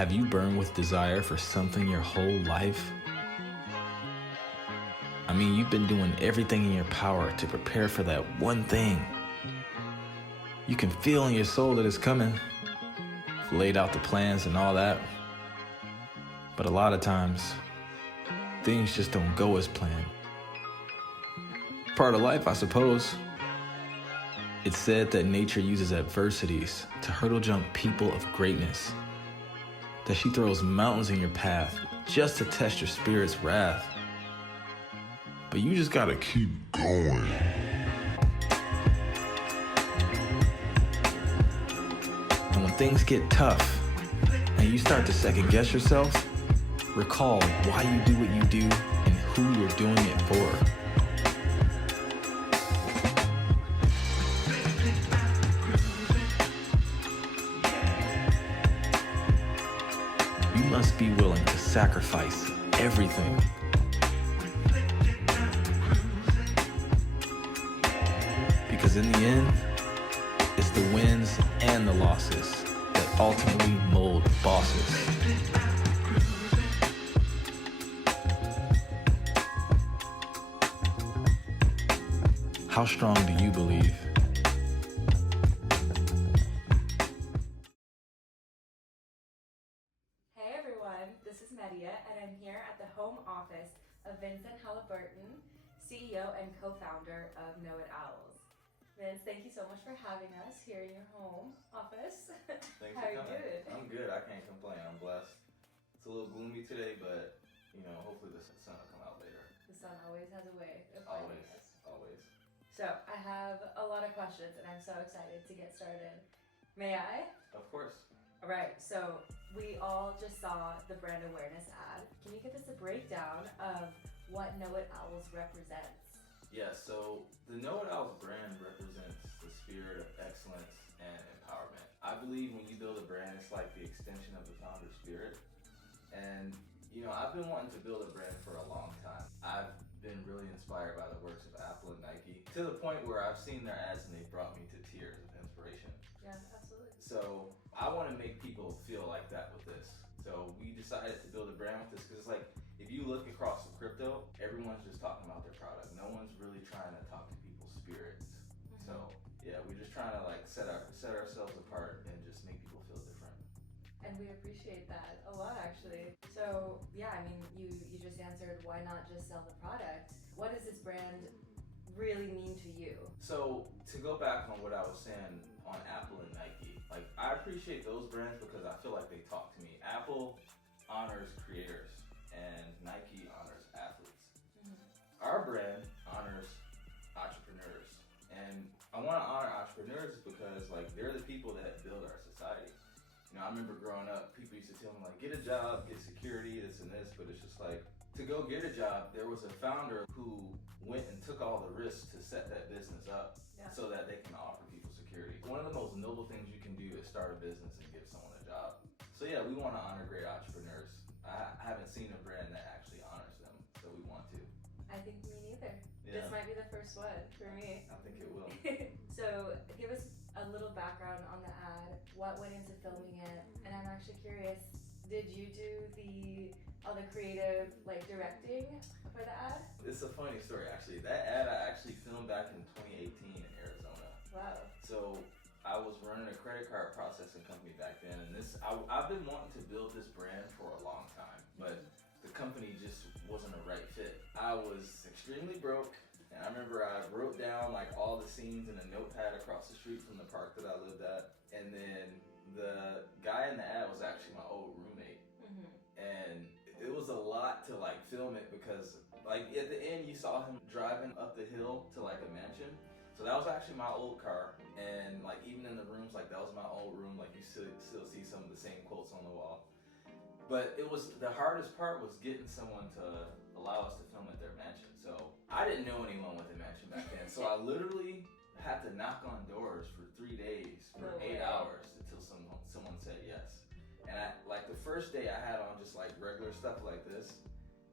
Have you burned with desire for something your whole life? I mean, you've been doing everything in your power to prepare for that one thing. You can feel in your soul that it's coming. You've laid out the plans and all that. But a lot of times, things just don't go as planned. Part of life, I suppose. It's said that nature uses adversities to hurdle jump people of greatness. That she throws mountains in your path just to test your spirit's wrath. But you just gotta keep going. And when things get tough and you start to second guess yourself, recall why you do what you do and who you're doing it for. You must be willing to sacrifice everything. Because in the end, it's the wins and the losses that ultimately mold bosses. How strong do you believe? Hey everyone, this is Media, and I'm here at the home office of Vincent Halliburton, CEO and co-founder of Knowit Owlz. Vince, thank you so much for having us here in your home office. Thanks How for are you coming. doing? I'm good. I can't complain. I'm blessed. It's a little gloomy today, but hopefully the sun will come out later. The sun always has a way of finding us. Always. So I have a lot of questions, and I'm so excited to get started. May I? Of course. All right, so we all just saw the brand awareness ad. Can you give us a breakdown of what Knowit Owlz represents? Yeah, so the Knowit Owlz brand represents the spirit of excellence and empowerment. I believe when you build a brand, it's like the extension of the founder's spirit. And, I've been wanting to build a brand for a long time. I've been really inspired by the works of Apple and Nike to the point where I've seen their ads and they've brought me to tears of inspiration. Yeah, absolutely. So I want to make people feel like that with this. So we decided to build a brand with this because it's like, if you look across the crypto, everyone's just talking about their product. No one's really trying to talk to people's spirits. So yeah, we're just trying to set ourselves apart and just make people feel different. And we appreciate that a lot, actually. So yeah, I mean, you just answered why not just sell the product. What does this brand really mean to you? So to go back on what I was saying on Apple and Nike, I appreciate those brands because I feel like they talk to me. Apple honors creators and Nike honors athletes. Our brand honors entrepreneurs, and I want to honor entrepreneurs because they're the people that build our society. I remember growing up, people used to tell me get a job, get security, this and this, but it's just to go get a job, there was a founder who went and took all the risks to set that business up so that they can offer people security. One of the most noble things you can do is start a business and give someone a job. So yeah, we want to honor great entrepreneurs. I haven't seen a brand that actually honors them, so we want to. I think me neither. Yeah. This might be the first one for me. I think it will. So give us a little background on the ad. What went into filming it? And I'm actually curious, did you do all the creative directing for the ad? It's a funny story actually. That ad I actually filmed back in 2018 in Arizona. Wow. So I was running a credit card processing company back then, and I've been wanting to build this brand for a long time, but the company just wasn't a right fit. I was extremely broke, and I remember I wrote down all the scenes in a notepad across the street from the park that I lived at, and then the guy in the ad was actually my old roommate. And it was a lot to film it because at the end you saw him driving up the hill to a mansion. So that was actually my old car, and even in the rooms, that was my old room. You still see some of the same quotes on the wall. But it was the hardest part was getting someone to allow us to film at their mansion. So I didn't know anyone with a mansion back then. So I literally had to knock on doors for 3 days for 8 hours until someone said yes. And the first day I had on just regular stuff like this,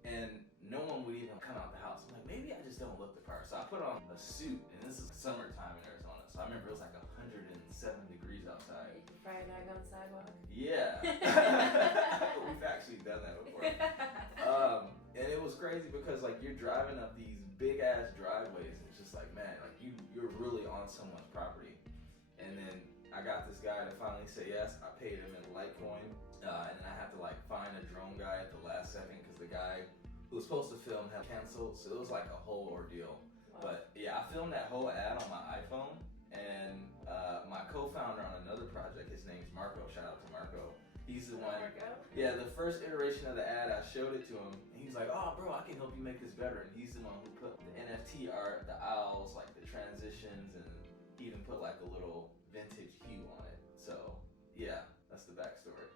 and no one would even come out the house. I'm maybe I just don't look the part. So I put on a suit, and this is summertime in Arizona. So I remember it was 107 degrees outside. Friday night on the sidewalk. Yeah. And it was crazy because like you're driving up these big ass driveways and it's just like, man, like you're really on someone's property. And then I got this guy to finally say yes. I paid him in Litecoin, and then I had to like find a drone guy at the last second because the guy who was supposed to film had canceled. So it was like a whole ordeal. Wow. But yeah, I filmed that whole ad on my iPhone, and my co-founder on another project, his name's Marco. Shout out to Marco. He's the one. Yeah, the first iteration of the ad, I showed it to him, and he's like, "Oh, bro, I can help you make this better." And he's the one who put the NFT art, the owls, like the transitions, and even put like a little vintage hue on it. So yeah, that's the backstory.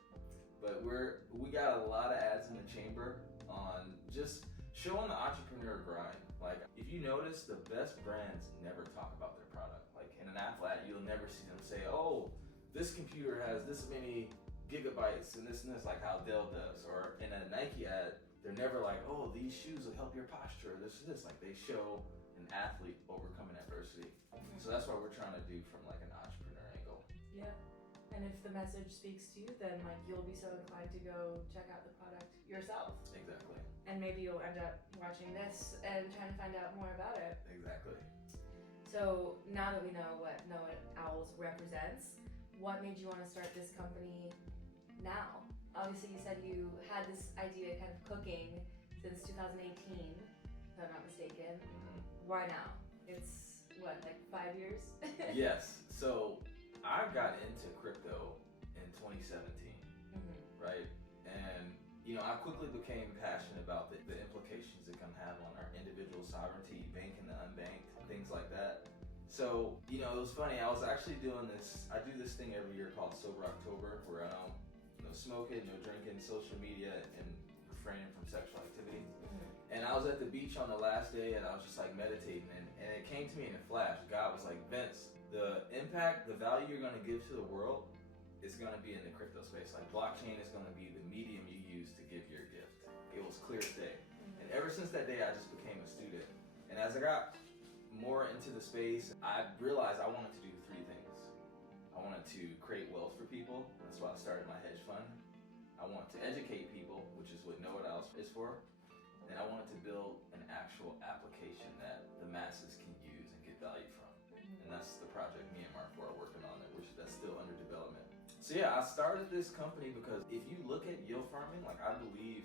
But we got a lot of ads in the chamber on just showing the entrepreneur grind. Like if you notice, the best brands never talk about their product. Like in an Apple ad, you'll never see them say, "Oh, this computer has this many gigabytes and this," like how Dell does. Or in a Nike ad, they're never like, "Oh, these shoes will help your posture," this. Like they show an athlete overcoming adversity. So that's what we're trying to do from like an entrepreneur angle. Yeah. And if the message speaks to you, then like you'll be so inclined to go check out the product yourself. Exactly. And maybe you'll end up watching this and trying to find out more about it. Exactly. So now that we know what Knowit Owlz represents, what made you want to start this company now? Obviously, you said you had this idea kind of cooking since 2018, if I'm not mistaken. Why now? It's what, like 5 years? Yes. So I got into crypto in 2017, right? And you know, I quickly became passionate about the implications it can have on our individual sovereignty, banking the unbanked, things like that. So, you know, it was funny. I was actually doing this. I do this thing every year called Sober October, where I don't no smoking, no drinking, social media, and refraining from sexual activity. And I was at the beach on the last day, and I was just like meditating, and it came to me in a flash. God was like, "Vince, the impact, the value you're going to give to the world is going to be in the crypto space. Like blockchain is going to be the medium you use to give your gift." It was clear as day. And ever since that day, I just became a student. And as I got more into the space, I realized I wanted to do three things. I wanted to create wealth for people. That's why I started my hedge fund. I wanted to educate people, which is what Knowit Owlz is for. And I wanted to build an actual application that the masses can use and get value from. And that's the project me and Marco are working on, that's still under development. So yeah, I started this company because if you look at yield farming, like I believe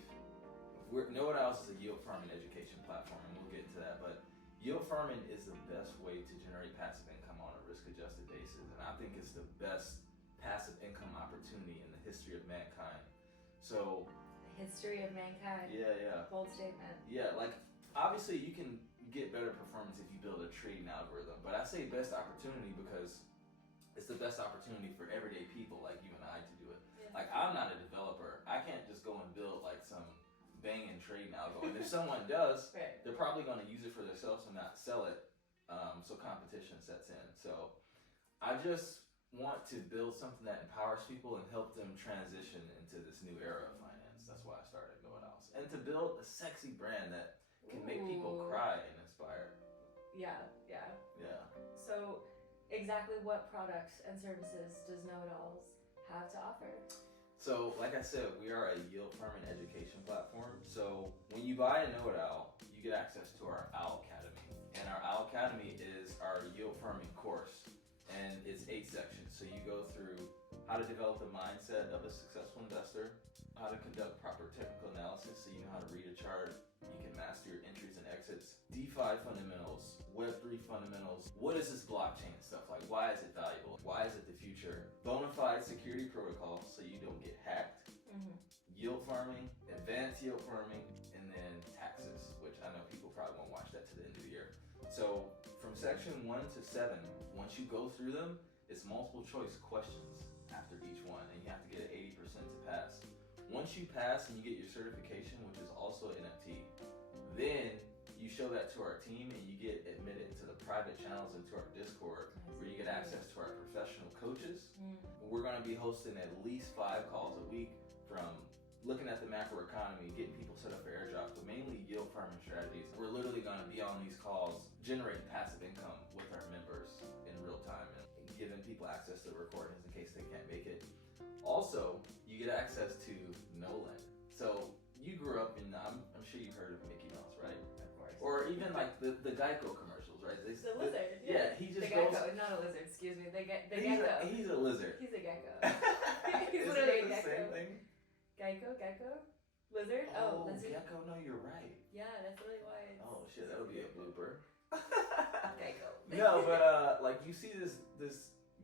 Knowit Owlz is a yield farming education platform, and we'll get into that, but yield farming is the best way to generate passive income on a risk-adjusted basis, and I think it's the best passive income opportunity in the history of mankind. So history of mankind. Yeah. Bold statement. Yeah, like obviously you can get better performance if you build a trading algorithm, but I say best opportunity because it's the best opportunity for everyday people like you and I to do it. Yeah. Like I'm not a developer. I can't just go and build like some banging trading algo. And if someone does, right, they're probably going to use it for themselves and not sell it. So competition sets in. So I just want to build something that empowers people and help them transition into this new era of finance. That's why I started Knowit Owlz. And to build a sexy brand that can make people cry and inspire. Yeah. So exactly what products and services does Knowit Owlz have to offer? So like I said, we are a yield farming education platform. So when you buy a Knowit Owl, you get access to our Owl Academy. And our Owl Academy is our yield farming course. And it's 8 sections. So you go through how to develop the mindset of a successful investor, how to conduct proper technical analysis so you know how to read a chart, you can master your entries and exits, DeFi fundamentals, Web3 fundamentals, what is this blockchain stuff, like why is it valuable, why is it the future, bona fide security protocols so you don't get hacked, yield farming, advanced yield farming, and then taxes, which I know people probably won't watch that to the end of the year. So from section 1 to 7, once you go through them, it's multiple choice questions after each one, and you have to get an 80% to pass. Once you pass and you get your certification, which is also NFT, then you show that to our team and you get admitted into the private channels into our Discord, where you get access to our professional coaches. We're going to be hosting at least 5 calls a week, from looking at the macro economy, getting people set up for airdrops, but mainly yield farming strategies. We're literally going to be on these calls generating passive income with our members in real time and giving people access to the recordings in case they can't make it. Also, you get access to Nolan. So you grew up in, I'm sure you've heard of Mickey Mouse, right? Of course. Or even like the Geico commercials, right? The lizard. Yeah, he just the goes. gecko, not a lizard. Excuse me. The gecko. He's a lizard. He's a gecko. He's Isn't literally it a the gecko. same thing? Gecko, lizard. Oh, lizard. gecko. No, you're right. Yeah, that's really why. It's Oh shit, that would be a blooper. gecko. No, but like you see this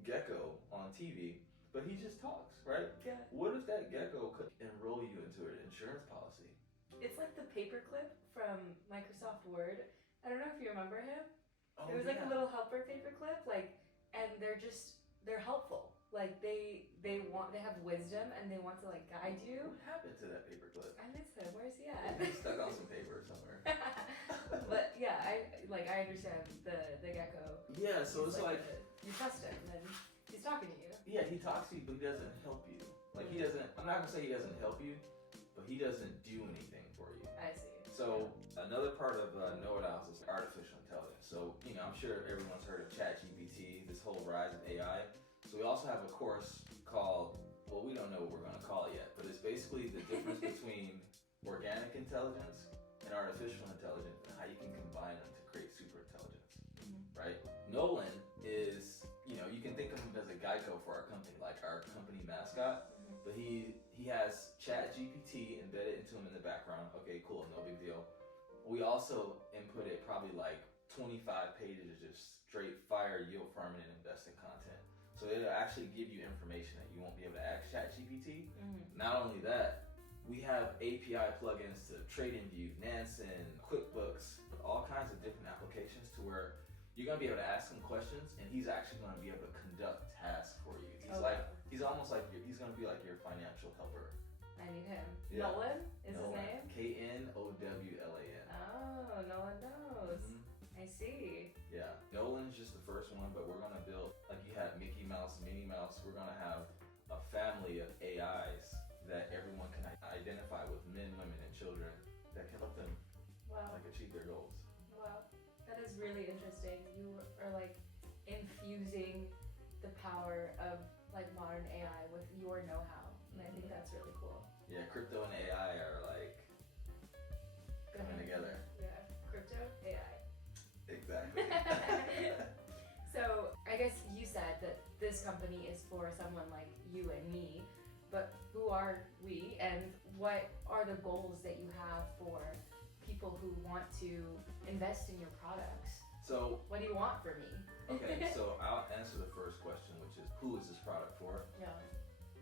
gecko on TV, but he just talks, right? Yeah. What if that gecko could enroll you into an insurance policy? It's like the paperclip from Microsoft Word. I don't know if you remember him. Oh, It was like yeah. a little helper paperclip, and they're helpful. Like they have wisdom and they want to like guide you. What happened to that paperclip? I miss him. Where's he at? He's stuck on some paper somewhere. But yeah, I understand the gecko. Yeah, so it's like you trust him and he's talking to you. yeah, he talks to you, but he doesn't help you. Like he doesn't. I'm not gonna say he doesn't help you, but he doesn't do anything for you. I see. So another part of Knowit Owlz is artificial intelligence. So I'm sure everyone's heard of ChatGPT, this whole rise of AI. So we also have a course called, well, we don't know what we're going to call it yet, but it's basically the difference between organic intelligence and artificial intelligence and how you can combine them to create super intelligence, right? Nolan is, you can think of him as a Geico for our company, like our company mascot, but he has ChatGPT embedded into him in the background. Okay, cool, no big deal. We also inputted probably like 25 pages of just straight fire yield farming and investing content. So it'll actually give you information that you won't be able to ask ChatGPT. Not only that, we have API plugins to TradingView, Nansen, QuickBooks, all kinds of different applications to where you're gonna be able to ask him questions, and he's actually gonna be able to conduct tasks for you. He's almost like he's gonna be like your financial helper. I need him. Yeah. Nolan is Nolan. his name? Knowlan. Oh, Nolan knows. I see. Yeah, Nolan's just the first one, but we're gonna build, like you have Mickey Mouse, Minnie Mouse, we're gonna have a family of AIs that everyone can identify with, men, women, and children, that can help them achieve their goals. Wow. That is really interesting. You are like infusing the power of like modern AI with your know-how, and I think that's really cool. Yeah, crypto and AI are like coming together. Yeah, crypto, AI. Exactly. So I guess you said that this company is for someone like you and me, but who are we and what are the goals that you have for people who want to invest in your products? So what do you want for me? okay, so I'll answer the first question, which is who is this product for? Yeah.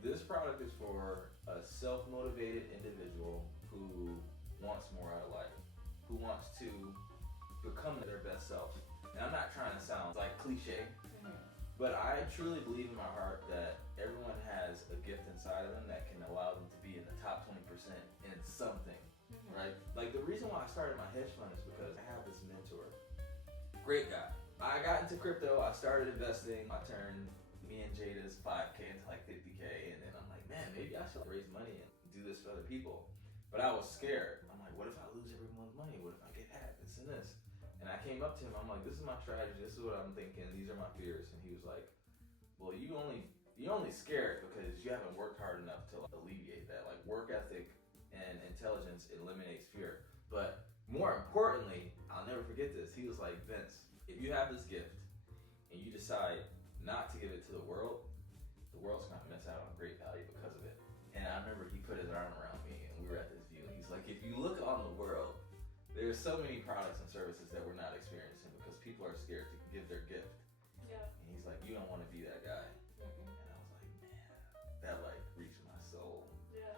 This product is for a self-motivated individual who wants more out of life, who wants to become their best self. And I'm not trying to sound like cliche, but I truly believe in my heart that everyone has a gift inside of them that can allow them to be in the top 20% in something, right? Like the reason why I started my hedge fund is because I have this mentor, great guy. I got into crypto, I started investing, I turned me and Jada's 5K into like 50K, and then I'm like, man, maybe I should raise money and do this for other people. But I was scared. I'm like, what if I lose everyone's money? What if I get hacked? This and this. And I came up to him, I'm like, this is my strategy, this is what I'm thinking, these are my fears. And he was like, well, you're only scared because you haven't worked hard enough to alleviate that. Like work ethic and intelligence eliminates fear. But more importantly, I'll never forget this, he was like, Vince, if you have this gift and you decide not to give it to the world's gonna miss out on great value because of it. And I remember he put his arm around me and we were at this view and he's like, if you look on the world, there's so many products and services that we're not experiencing because people are scared to give their gift. Yeah. And he's like, you don't want to be that guy. And I was like, man, that like reached my soul. Yeah.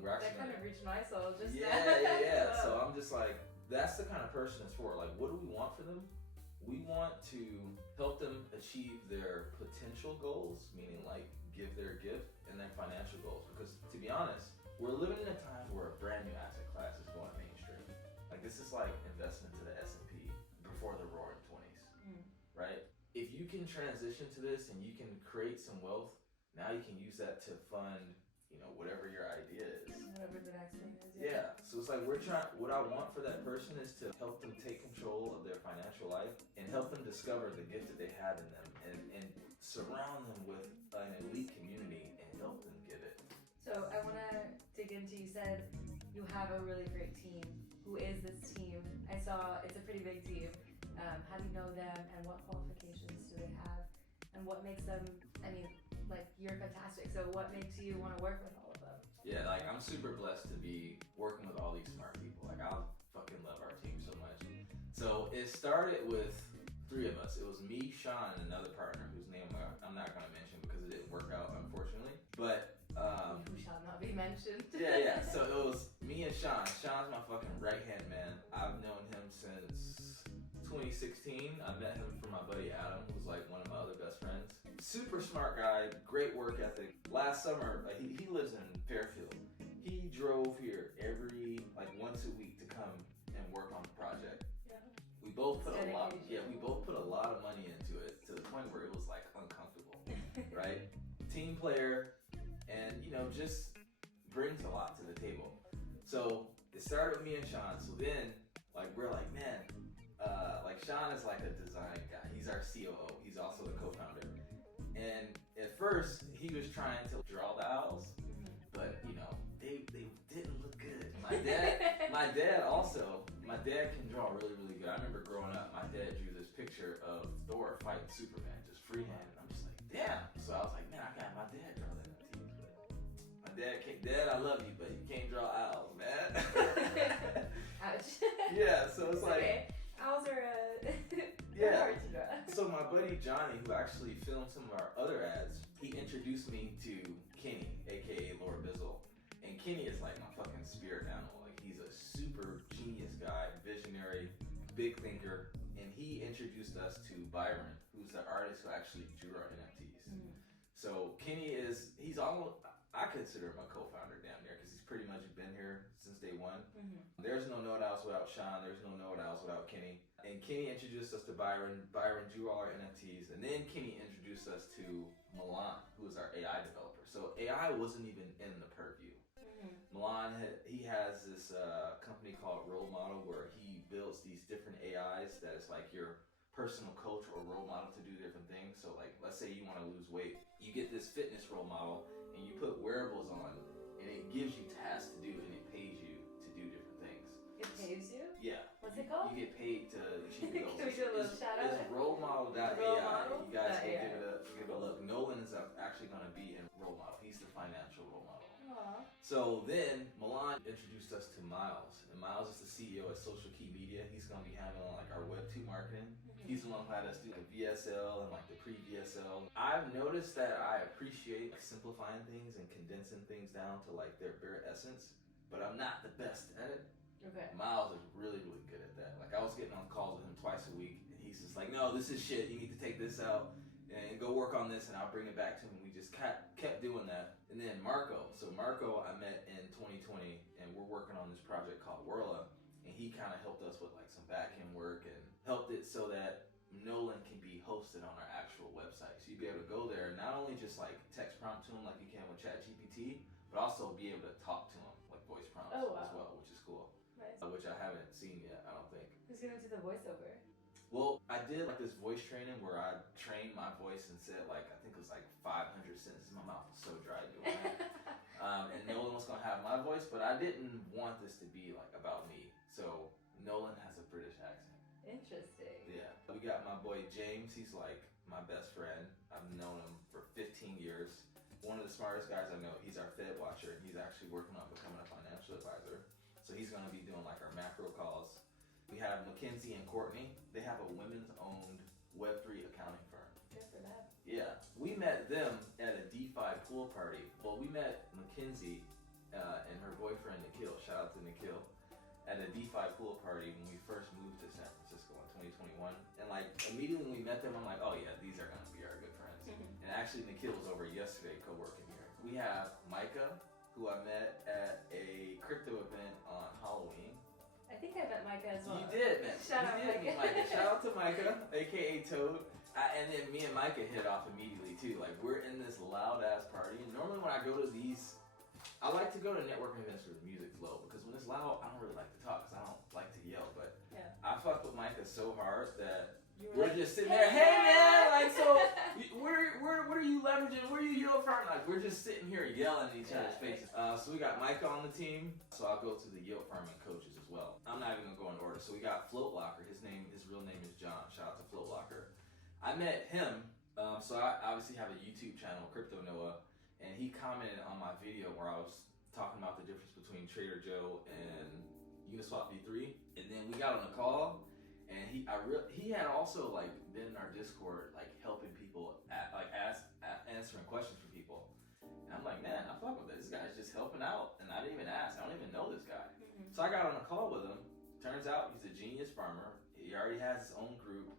We're actually that kind of reached my soul just yeah. So I'm just like, that's the kind of person it's for. Like, what do we want for them? We want to help them achieve their potential goals, meaning like give their gift, and their financial goals. Because to be honest, we're living in a time where a brand new asset class is going mainstream. Like this is like investment to the S&P before the roaring 20s, right? If you can transition to this and you can create some wealth, now you can use that to fund, whatever your idea is. Whatever the next thing is. Yeah, so it's like what I want for that person is to help them take control of their financial life and help them discover the gift that they have in them and surround them with an elite community and help them get it. So I want to dig into, you said you have a really great team. Who is this team? I saw it's a pretty big team. How do you know them, and what qualifications do they have, and what makes them? I mean, like, you're fantastic. So what makes you want to work with all of them? Yeah, like, I'm super blessed to be working with all these smart people. Like, I fucking love our team so much. So it started with 3 of us. It was me, Sean, and another partner whose name I'm not gonna mention because it didn't work out, unfortunately. But who shall not be mentioned. yeah. So it was me and Sean. Sean's my fucking right-hand man. I've known him since 2016. I met him from my buddy Adam, who's like one of my other best friends. Super smart guy, great work ethic. Last summer, he lives in Fairfield. He drove here once a week to come and work on the project. Yeah. We both put a lot of money into it, to the point where it was like uncomfortable, right? Team player, and just brings a lot to the table. So it started with me and Sean. So then, we're like, man, Sean is like a design guy. He's our COO. He's also the co-founder. And at first, he was trying to draw the owls, but they didn't look good. My dad can draw really, really good. I remember growing up, my dad drew this picture of Thor fighting Superman, just freehand. And I'm just like, damn. So I was like, man, I got my dad draw that on TV. But my dad can't. Dad, I love you, but you can't draw owls, man. Ouch. Yeah. So it's like. Okay. Owls are Yeah. hard to draw. So my buddy Johnny, who actually filmed some of our other ads, he introduced me to Kenny, aka Laura Bizzle. And Kenny is like my fucking spirit animal. Like, he's a super genius guy, visionary, big thinker. And he introduced us to Byron, who's the artist who actually drew our NFTs. So Kenny he's almost, I consider him a co-founder damn near, because he's pretty much been here since day one. There's no Knowit Owlz without Sean. There's no Knowit Owlz without Kenny. And Kenny introduced us to Byron. Byron drew all our NFTs. And then Kenny introduced us to Milan, who is our AI developer. So AI wasn't even in the purview. Milan, he has this company called Role Model, where he builds these different AIs that is like your personal coach or role model to do different things. So like, let's say you want to lose weight. You get this fitness role model and you put wearables on, and it gives you tasks to do, and it pays you to do different things. It pays you? Yeah. What's it called? You get paid to achieve goals. Can we do a little shout out? It's rolemodel.ai. Rolemodel? You guys can AI. give it a look. Nolan is actually going to be in Role Model. He's the financial role model. Aww. So then Milan introduced us to Miles, and Miles is the CEO at Social Key Media. He's going to be handling like our Web 2 marketing. He's the one who had us do like VSL and like the pre-VSL. I've noticed that I appreciate like simplifying things and condensing things down to like their bare essence, but I'm not the best at it. Okay. Miles is really, really good at that. Like, I was getting on calls with him twice a week, and he's just like, no, this is shit. You need to take this out and go work on this, and I'll bring it back to him. We just kept doing that. And then Marco. So Marco I met in 2020, and we're working on this project called Whirla, and he kind of helped us with like some back-end work and helped it so that Nolan can be hosted on our actual website. So you'd be able to go there and not only just like text prompt to him like you can with ChatGPT, but also be able to talk to him like voice prompts as well, which is cool. Nice. Which I haven't seen yet, I don't think. Who's gonna do the voiceover? Well, I did like this voice training where I trained my voice and said like, I think it was like 500 sentences. My mouth was so dry doing that. And Nolan was gonna have my voice, but I didn't want this to be like about me. So Nolan has a British accent. Interesting. Yeah. We got my boy James. He's like my best friend. I've known him for 15 years. One of the smartest guys I know. He's our Fed watcher, and he's actually working on becoming a financial advisor. So he's going to be doing like our macro calls. We have Mackenzie and Courtney. They have a women's-owned Web3 accounting firm. Good for them. Yeah, we met them at a DeFi pool party. Well, we met Mackenzie and her boyfriend Nikhil. Shout out to Nikhil. At a DeFi pool party when we first moved to San Francisco in 2021. And like immediately when we met them, I'm like, oh yeah, these are gonna be our good friends. And actually Nikhil was over yesterday co-working here. We have Micah, who I met at a crypto event on Halloween. I think I met Micah as well. You did, man. Shout out you did meet Micah. Micah. Shout out to Micah, aka Toad. And then me and Micah hit off immediately too. Like, we're in this loud ass party. And normally when I go to these, I like to go to networking events where the music's low, because when it's loud, I don't really like to talk because I don't like to yell. But Yeah. I fuck with Micah so hard that You were we're like, just sitting there, hey man, like, so we're what are you leveraging? What are you yield farming? Like, we're just sitting here yelling at each other's faces. So we got Micah on the team. So I'll go to the yield farming coaches as well. I'm not even gonna go in order. So we got Float Locker. His real name is John. Shout out to Float Locker. I met him. So I obviously have a YouTube channel, Crypto Noah, and he commented on my video where I was talking about the difference between Trader Joe and Uniswap V3. And then we got on a call. And he had also like been in our Discord, like helping people, answering questions for people. And I'm like, man, I fuck with this. This guy's just helping out, and I didn't even ask. I don't even know this guy. Mm-hmm. So I got on a call with him. Turns out he's a genius farmer. He already has his own group,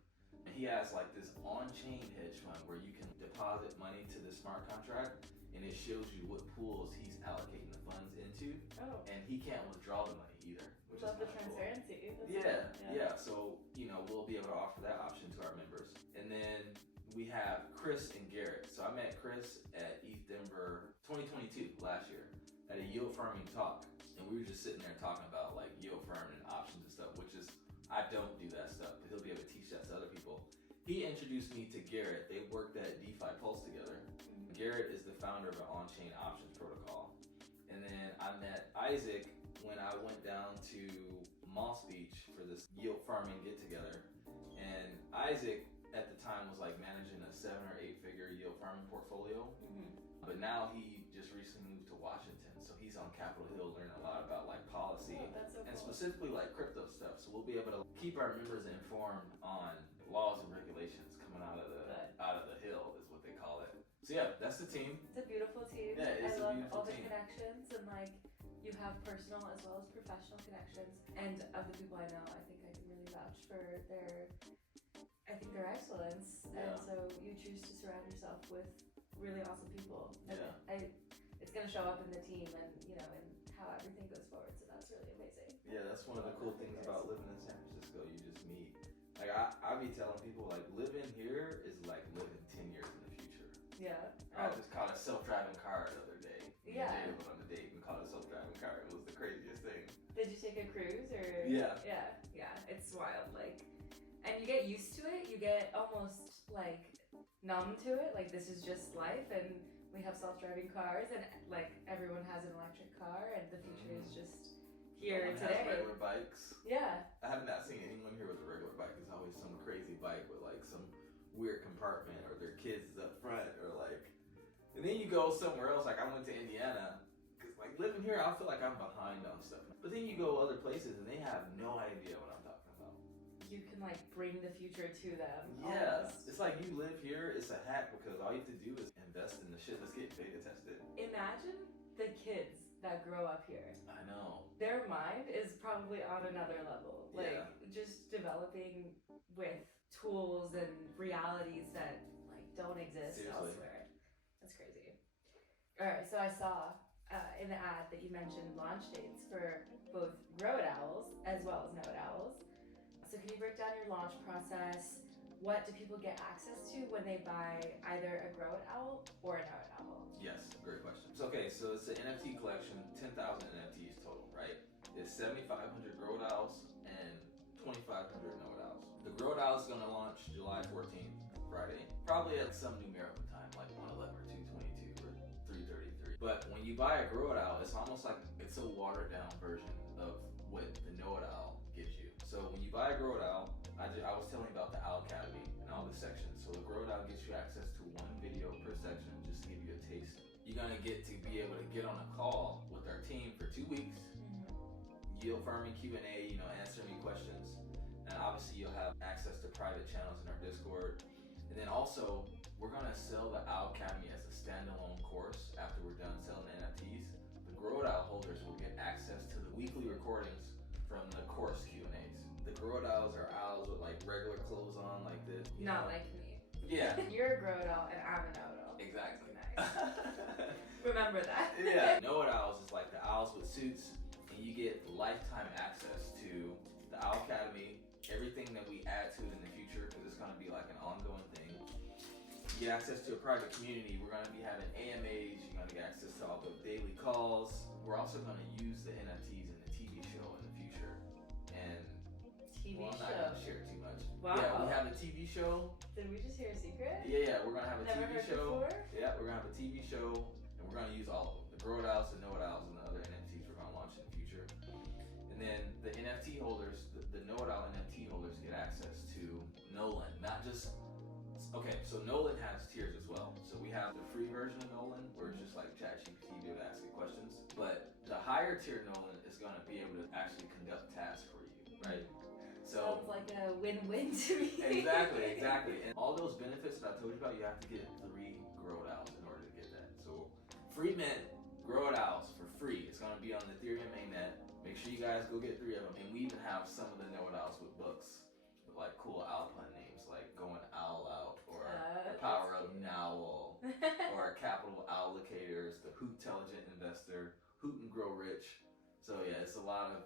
and he has like this on-chain hedge fund where you can deposit money to the smart contract, and it shows you what pools he's allocating the funds into. Oh. And he can't withdraw the money either, which Love is the transparency. Cool. Yeah. So, we'll be able to offer that option to our members. And then we have Chris and Garrett. So I met Chris at ETH Denver 2022 last year at a yield farming talk. And we were just sitting there talking about like yield farming and options and stuff, which is, I don't do that stuff, but he'll be able to teach that to other people. He introduced me to Garrett. They worked at DeFi Pulse together. Mm-hmm. Garrett is the founder of an on-chain options protocol. And then I met Isaac when I went down to Moss Beach for this yield farming get together. And Isaac at the time was like managing a 7 or 8 figure yield farming portfolio. Mm-hmm. But now he just recently moved to Washington. So he's on Capitol Hill learning a lot about like policy and specifically like crypto stuff. So we'll be able to keep our members informed on laws and regulations coming out of the hill is what they call it. So yeah, that's the team. It's a beautiful team. Yeah, it's I love all the connections, and like you have personal as well as professional connections. And of the people I know, I think I can really vouch for their excellence. Yeah. And so you choose to surround yourself with really awesome people. And it's gonna show up in the team and and how everything goes forward. So that's really amazing. Yeah, that's one of the cool things about living in San Francisco. You just meet. Like I be telling people, like living here is like living 10 years in the future. Yeah. I just caught a self-driving car the other day. Yeah. I went on a date and caught a self-driving car. It was the craziest thing. Did you take a cruise or? Yeah. Yeah. It's wild. Like, and you get used to it. You get almost like numb to it. Like this is just life, and we have self-driving cars, and like everyone has an electric car, and the future is just here today. Has regular bikes. Yeah. I have not seen anyone here with a regular bike. There's always some crazy bike with like some weird compartment, or their kids is up front, or like. And then you go somewhere else. Like I went to Indiana, cause like living here, I feel like I'm behind on stuff. But then you go other places, and they have no idea what I'm talking about. You can like bring the future to them. Yeah, almost. It's like you live here. It's a hack because all you have to do is invest in the shit that's getting beta tested. Imagine the kids that grow up here. I know. Their mind is probably on another level. Like just developing with tools and realities that like don't exist elsewhere. That's crazy. All right, so I saw in the ad that you mentioned launch dates for both Knowit Owlz as well as Knowit Owlz. So can you break down your launch process? What do people get access to when they buy either a Knowit Owl or a Knowit Owl? Yes, great question. So it's an NFT collection, 10,000 NFTs total, right? It's 7,500 Knowit Owls and 2,500 Knowit Owls. The Knowit Owls is gonna launch July 14th, Friday. Probably at some numerical time, like 111 or 222 or 333. But when you buy a Knowit Owl, it's almost like it's a watered down version of what the Knowit Owl gives you. So when you buy a Knowit Owl, I was telling you about the Owl Academy and all the sections. So the Knowit Owl gets you access to one video per section, just to give you a taste. You're gonna get to be able to get on a call with our team for 2 weeks, yield farming Q&A, answer any questions. And obviously you'll have access to private channels in our Discord. And then also, we're gonna sell the Owl Academy as a standalone course after we're done selling the NFTs. The Knowit Owl holders will get access to the weekly recordings from the course Q&As. The Knowit Owls are owls with like regular clothes on like this. Not like me. Yeah. You're a Knowit Owl and I'm a Knowit Owl. Exactly. Nice. Remember that. Yeah. Knowit Owls is like the owls with suits, and you get lifetime access to the Owl Academy, everything that we add to it in the future, because it's going to be like an ongoing thing. You get access to a private community. We're going to be having AMAs. You're going to get access to all the daily calls. We're also going to use the NFTs in the TV show in the future. And TV well, I'm not show. gonna share too much. Wow. Yeah, we have a TV show. Did we just hear a secret? Yeah, we're gonna have a Never TV heard show. before? Yeah, we're gonna have a TV show, and we're gonna use all of them: the Knowit Owlz, the Knowit Owlz, and the other NFTs we're gonna launch in the future. And then the NFT holders, the Knowit Owl NFT holders, get access to Nolan. Not just okay. So Nolan has tiers as well. So we have the free version of Nolan, where it's just like ChatGPT, be able to ask it questions. But the higher tier Nolan is gonna be able to actually conduct tasks for you, right? So Sounds like a win-win to me. Exactly. And all those benefits that I told you about, you have to get 3 Knowit Owlz in order to get that. So free mint, Knowit Owlz for free. It's gonna be on the Ethereum mainnet. Make sure you guys go get 3 of them. And we even have some of the Knowit Owlz with books with like cool owl pun names, like Going Owl Out, or The Power of Nowl, or Capital Allocators, The Hoot-Telligent Investor, Hoot and Grow Rich. So yeah, it's a lot of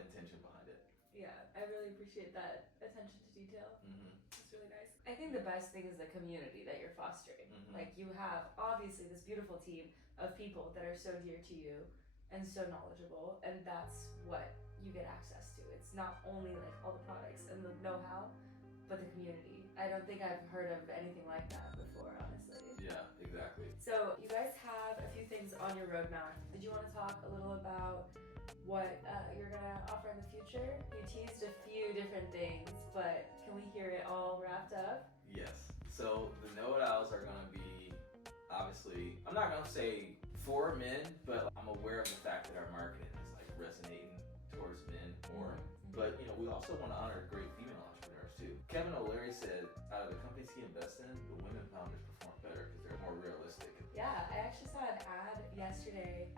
intention behind it. Yeah, I really appreciate that attention to detail. Mm-hmm. It's really nice. I think the best thing is the community that you're fostering. Mhm. Like, you have obviously this beautiful team of people that are so dear to you and so knowledgeable, and that's what you get access to. It's not only like all the products and the know-how, but the community. I don't think I've heard of anything like that before, honestly. Yeah, exactly. So you guys have a few things on your roadmap. Did you want to talk a little about what you're gonna offer in the future? You teased a few different things, but can we hear it all wrapped up? Yes. So the Knowit Owlz are gonna be, obviously, I'm not gonna say for men, but I'm aware of the fact that our marketing is like resonating towards men more. But you know, we also want to honor great female entrepreneurs too. Kevin O'Leary said, out of the companies he invests in, the women founders perform better because they're more realistic. Yeah, I actually saw an ad yesterday.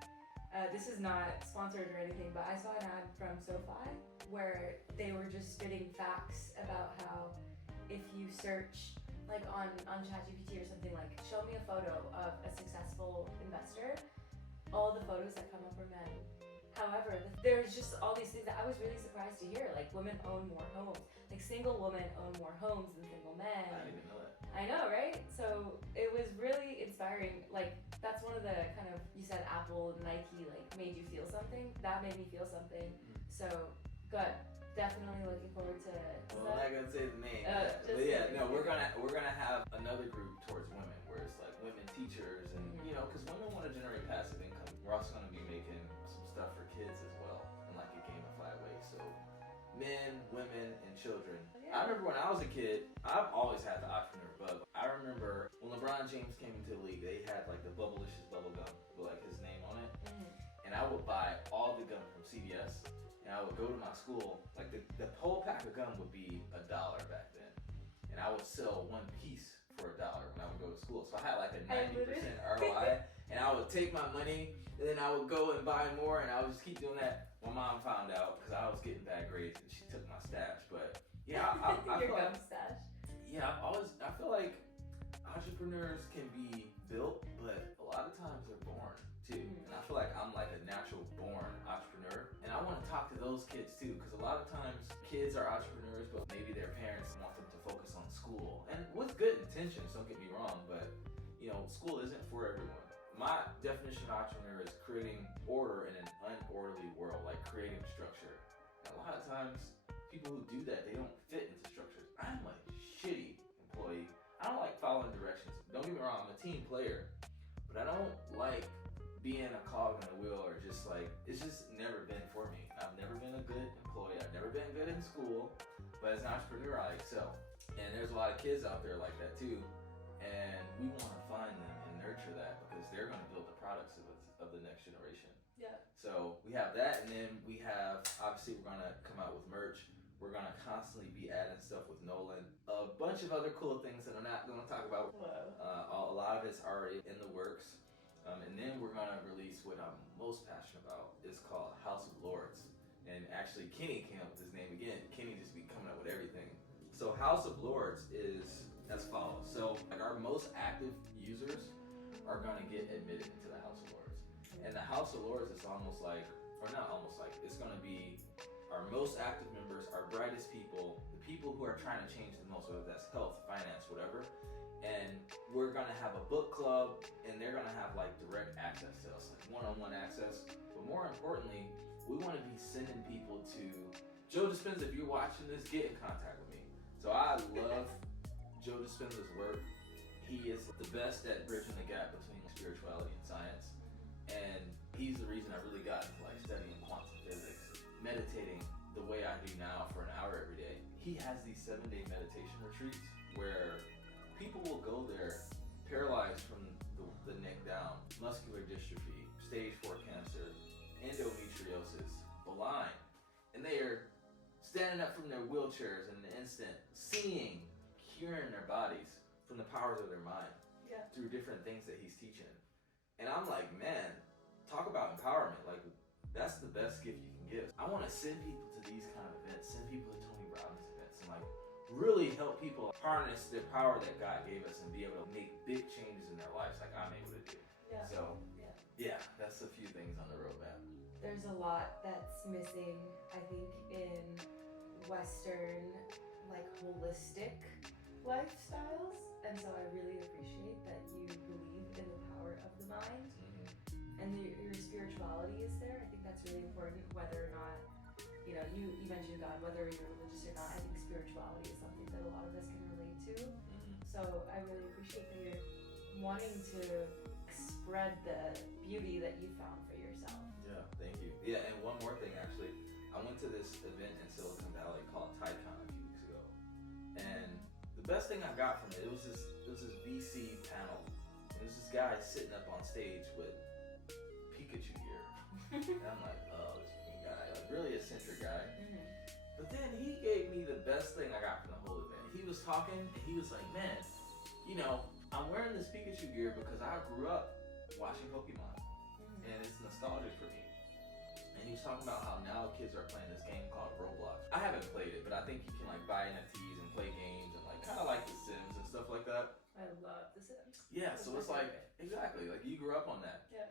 This is not sponsored or anything, but I saw an ad from SoFi where they were just spitting facts about how if you search like on ChatGPT or something, like show me a photo of a successful investor, all the photos that come up are men. However, there's just all these things that I was really surprised to hear. Like, women own more homes. Like, single women own more homes than single men. I didn't even know that. I know, right? So it was really inspiring. Like, that's one of the kind of, you said Apple, Nike, like, made you feel something. That made me feel something. So, good. Definitely looking forward to Well, I'm not gonna say the name, just but yeah, kidding. no, we're gonna have another group towards women, where it's like women teachers, and you know, because women want to generate passive income. We're also gonna be making some stuff for kids as well, in like a gamified way. So, men, women, and children. Yeah. I remember when I was a kid, I've always had the entrepreneur bug. I remember when LeBron James came into the league, they had like the Bubblicious bubble gum with like his name on it, and I would buy all the gum from CVS. And I would go to my school, like the whole pack of gum would be $1 back then. And I would sell one piece for $1 when I would go to school. So I had like a 90% ROI, and I would take my money, and then I would go and buy more, and I would just keep doing that. My mom found out because I was getting bad grades, and she took my stash. But yeah, I your feel gum like, stash. yeah, I feel like entrepreneurs can be built, but a lot of times they're born too. And I feel like I'm like a natural born entrepreneur, and I want to talk to those kids too, because a lot of times kids are entrepreneurs, but maybe their parents want them to focus on school, and with good intentions, don't get me wrong, but you know, school isn't for everyone. My definition of entrepreneur is creating order in an unorderly world, like creating structure. And a lot of times people who do that, they don't fit into structures. I'm a shitty employee. I don't like following directions. Don't get me wrong, I'm a team player, but I don't like being a cog in a wheel, or just like, it's just never been for me. I've never been a good employee. I've never been good in school, but as an entrepreneur, I excel. And there's a lot of kids out there like that too. And we want to find them and nurture that, because they're going to build the products of the next generation. Yeah. So we have that, and then we have, obviously we're going to come out with merch. We're going to constantly be adding stuff with Nolan. A bunch of other cool things that I'm not going to talk about. Whoa. A lot of it's already in the works. And then we're going to release what I'm most passionate about. It's called House of Lords. And actually, Kenny came up with his name again. Kenny just be coming up with everything. So House of Lords is as follows. So like our most active users are going to get admitted into the House of Lords. And the House of Lords is almost like, or not almost like, it's going to be our most active members, our brightest people, the people who are trying to change the most, whether that's health, finance, whatever. And we're gonna have a book club, and they're gonna have like direct access to us, like one-on-one access. But more importantly, we want to be sending people to Joe Dispenza, if you're watching this, get in contact with me. So I love Joe Dispenza's work. He is the best at bridging the gap between spirituality and science. And he's the reason I really got into like studying quantum physics, meditating the way I do now for an hour every day. He has these 7-day meditation retreats where people will go there paralyzed from the neck down, muscular dystrophy, stage 4 cancer, endometriosis, blind, and they are standing up from their wheelchairs in an instant, seeing, curing their bodies from the powers of their mind through different things that he's teaching. And I'm like, man, talk about empowerment. Like, that's the best gift you can give. I want to send people to these kind of events, send people to Tony Robbins events, and like really help people harness the power that God gave us and be able to make big changes in their lives like I'm able to do. Yeah. So, yeah, that's a few things on the roadmap. There's a lot that's missing, I think, in Western, like, holistic lifestyles. And so I really appreciate that you believe in the power of the mind and your spirituality is there. I think that's really important, whether or not, you know, you mentioned God, whether you're religious or not. I think spirituality is something that a lot of us can relate to. So I really appreciate that you're wanting to spread the beauty that you found for yourself. Yeah, thank you. Yeah, and one more thing actually. I went to this event in Silicon Valley called TideCon a few weeks ago. And the best thing I got from it was this VC panel. It was this guy sitting up on stage with Pikachu gear. And I'm like, oh, this fucking guy, like really eccentric guy. But then he gave me the best thing I got from the whole event. He was talking and he was like, man, you know, I'm wearing this Pikachu gear because I grew up watching Pokemon. And it's nostalgic for me. And he was talking about how now kids are playing this game called Roblox. I haven't played it, but I think you can like buy NFTs and play games and like kind of like The Sims and stuff like that. I love The Sims. Yeah, so it's like, exactly, like you grew up on that. Yeah.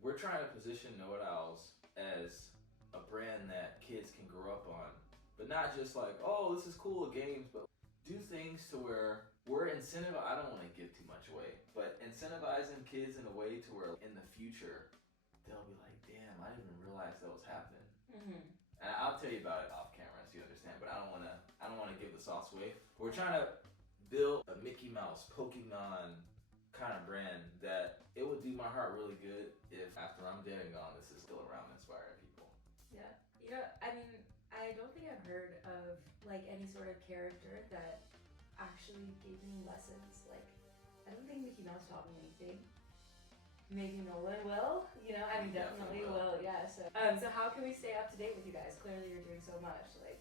We're trying to position Knowit Owlz as a brand that kids can grow up on. But not just like, oh, this is cool games, but do things to where we're incentivized. I don't want to give too much away, but incentivizing kids in a way to where in the future, they'll be like, damn, I didn't even realize that was happening. And I'll tell you about it off camera so you understand, but I don't want to give the sauce away. We're trying to build a Mickey Mouse, Pokemon kind of brand that it would do my heart really good if after I'm dead and gone, this is still around inspiring people. Yeah. You know, I mean, I don't think I've heard of like any sort of character that actually gave me lessons. Like, I don't think Mickey Mouse taught me anything. Maybe Nolan will, you know, I mean, definitely will, yeah. So how can we stay up to date with you guys? Clearly you're doing so much, like,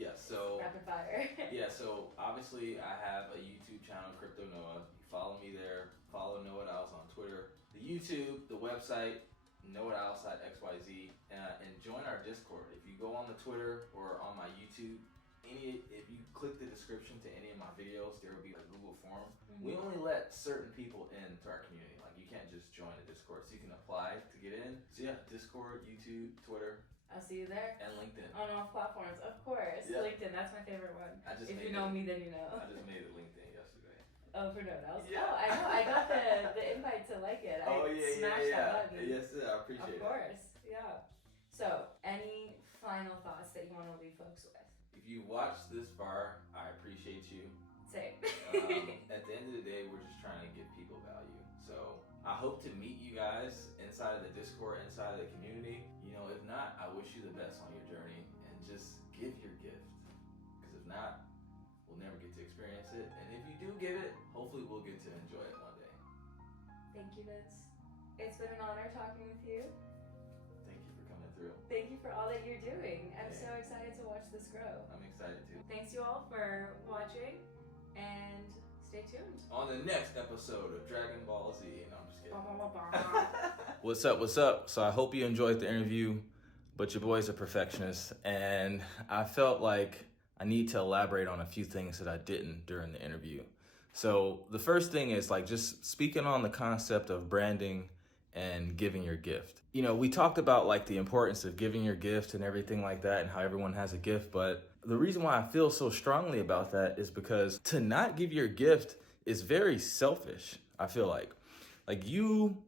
yeah, so rapid fire. yeah, so obviously I have a YouTube channel, Crypto Noah. You follow me there, follow Knowit Owlz on Twitter, the YouTube, the website, knowitowlz.xyz, and join our Discord. If you go on the Twitter or on my YouTube, if you click the description to any of my videos, there will be a Google form. We only let certain people into our community. Like, you can't just join the Discord, so you can apply to get in. So yeah, Discord, YouTube, Twitter. I'll see you there. And LinkedIn. On all platforms, of course. Yeah. LinkedIn, that's my favorite one. If you made know me, then you know. I just made it LinkedIn yesterday. Oh, for Knowit Owlz? Yeah. Oh, I know. I got the invite to like it. I smashed that button. Yes, I appreciate it. Of course, yeah. So, any final thoughts that you want to leave folks with? If you watch this far, I appreciate you. Same. At the end of the day, we're just trying to give people value. So I hope to meet you guys inside of the Discord, inside of the community. You know, if not, I wish you the best on your journey and just give your gift. Because if not, we'll never get to experience it. And if you do give it, hopefully we'll get to enjoy it one day. Thank you, Vince. It's been an honor talking with you. Thank you for coming through. Thank you for all that you're doing. I'm so excited to watch this grow. I'm excited too. Thanks you all for watching, and stay tuned. On the next episode of Dragon Ball Z. No, I'm just kidding. Bah, bah, bah, bah. What's up? So I hope you enjoyed the interview, but your boy's a perfectionist, and I felt like I need to elaborate on a few things that I didn't during the interview. So the first thing is like just speaking on the concept of branding and giving your gift. You know, we talked about like the importance of giving your gift and everything like that and how everyone has a gift, but the reason why I feel so strongly about that is because to not give your gift is very selfish. I feel like you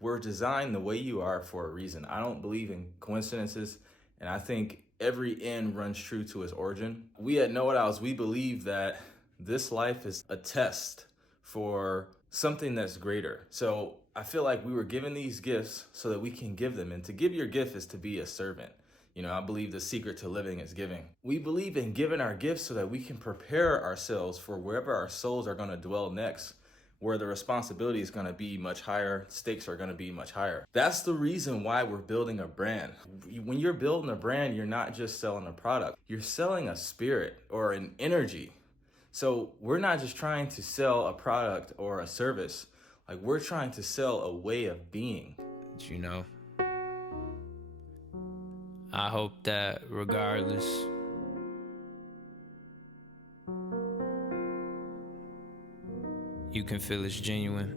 were designed the way you are for a reason. I don't believe in coincidences, and I think every end runs true to its origin. We at Knowit Owlz, we believe that this life is a test for something that's greater. So I feel like we were given these gifts so that we can give them. And to give your gift is to be a servant. You know, I believe the secret to living is giving. We believe in giving our gifts so that we can prepare ourselves for wherever our souls are going to dwell next, where the responsibility is going to be much higher, stakes are going to be much higher. That's the reason why we're building a brand. When you're building a brand, you're not just selling a product, you're selling a spirit or an energy. So we're not just trying to sell a product or a service, like we're trying to sell a way of being. You know, I hope that regardless, you can feel it's genuine.